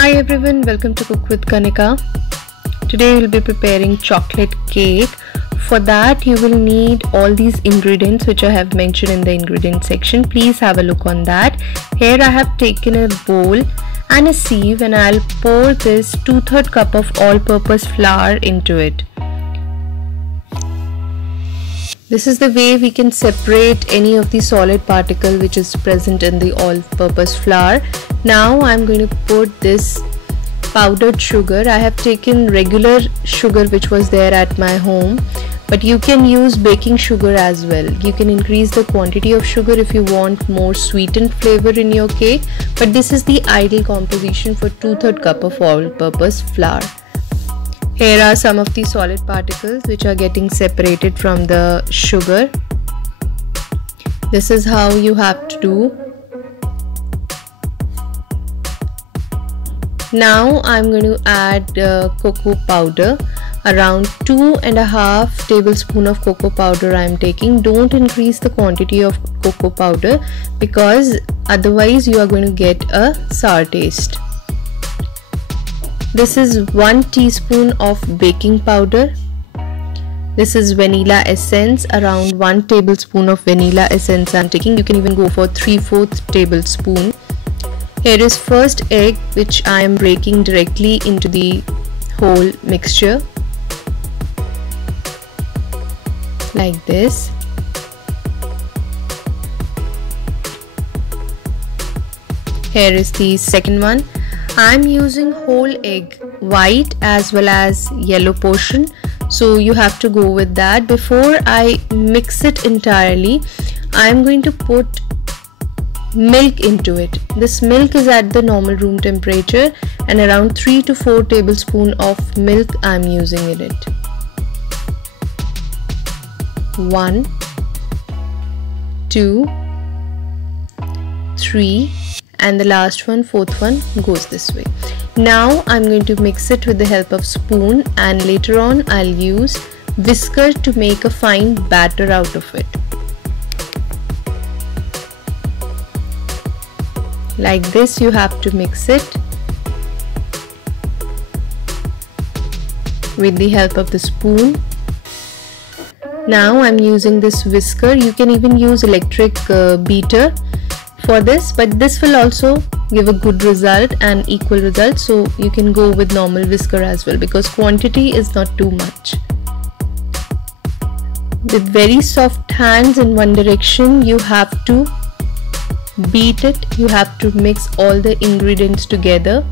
Hi everyone, welcome to Cook with Kanika. Today we'll be preparing chocolate cake. For that you will need all these ingredients which I have mentioned in the ingredient section. Please have a look on that. Here I have taken a bowl and a sieve and I'll pour this 2/3 cup of all-purpose flour into it. This is the way we can separate any of the solid particle which is present in the all-purpose flour. Now I'm going to put this powdered sugar. I have taken regular sugar which was there at my home, but you can use baking sugar as well. You can increase the quantity of sugar if you want more sweetened flavor in your cake, but this is the ideal composition for 2/3 cup of all-purpose flour. Here are some of the solid particles which are getting separated from the sugar. This is how you have to do. Now I'm going to add cocoa powder. Around 2.5 tablespoons of cocoa powder I am taking. Don't increase the quantity of cocoa powder because otherwise you are going to get a sour taste. This is 1 teaspoon of baking powder. This is vanilla essence, around 1 tablespoon of vanilla essence I'm taking. You can even go for 3/4 tablespoon. Here is first egg which I am breaking directly into the whole mixture like this. Here is the second one. I'm using whole egg white as well as yellow portion, so you have to go with that. Before I mix it entirely, I'm going to put milk into it. This milk is at the normal room temperature and around 3 to 4 tablespoons of milk I'm using in it. 1, 2, 3 and the last one, fourth one, goes this way. Now I'm going to mix it with the help of spoon and later on I'll use whisker to make a fine batter out of it. Like this you have to mix it with the help of the spoon. Now I'm using this whisker. You can even use electric beater for this, but this will also give a good result and equal result, so you can go with normal whisker as well because quantity is not too much. With very soft hands in one direction you have to beat it. You have to mix all the ingredients together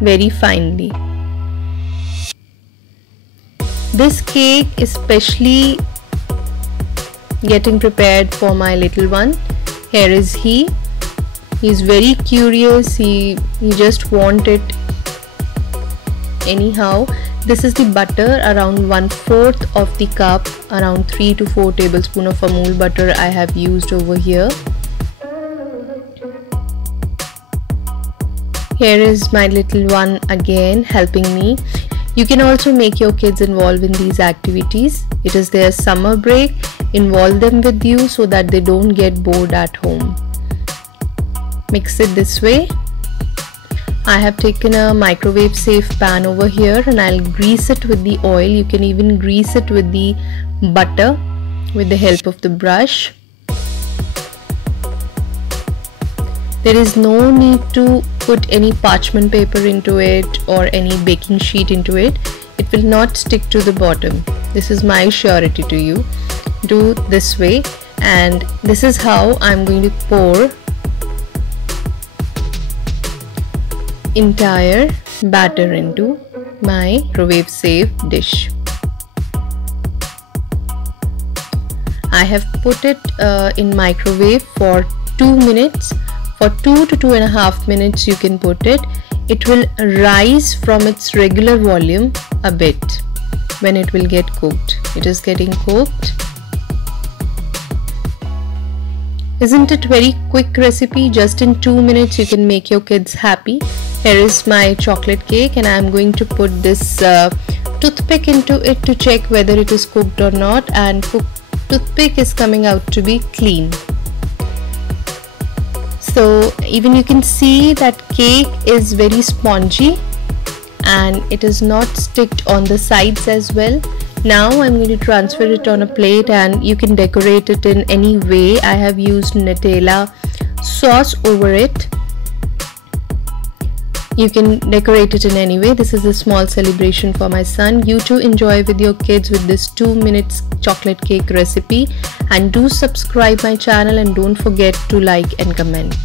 very finely. This cake is specially getting prepared for my little one. Here is he. He's very curious. He just want it anyhow. This is the butter, around 1/4 of the cup, around 3 to 4 tablespoons of Amul butter I have used over here. Here is my little one again helping me. You can also make your kids involved in these activities. It is their summer break. Involve them with you so that they don't get bored at home. Mix it this way. I have taken a microwave safe pan over here and I'll grease it with the oil. You can even grease it with the butter with the help of the brush. There is no need to put any parchment paper into it or any baking sheet into it. It will not stick to the bottom. This is my surety to you. Do this way, and this is how I'm going to pour entire batter into my microwave safe dish. I have put it in microwave for 2 minutes. For 2 to 2.5 minutes you can put it. It will rise from its regular volume a bit when it will get cooked. It is getting cooked. Isn't it very quick recipe? Just in 2 minutes you can make your kids happy. Here is my chocolate cake and I am going to put this toothpick into it to check whether it is cooked or not, and toothpick is coming out to be clean. So even you can see that cake is very spongy and it is not sticked on the sides as well. Now I'm going to transfer it on a plate and you can decorate it in any way. I have used Nutella sauce over it. You can decorate it in any way. This is a small celebration for my son. You too enjoy with your kids with this 2 minutes chocolate cake recipe, and do subscribe my channel and don't forget to like and comment.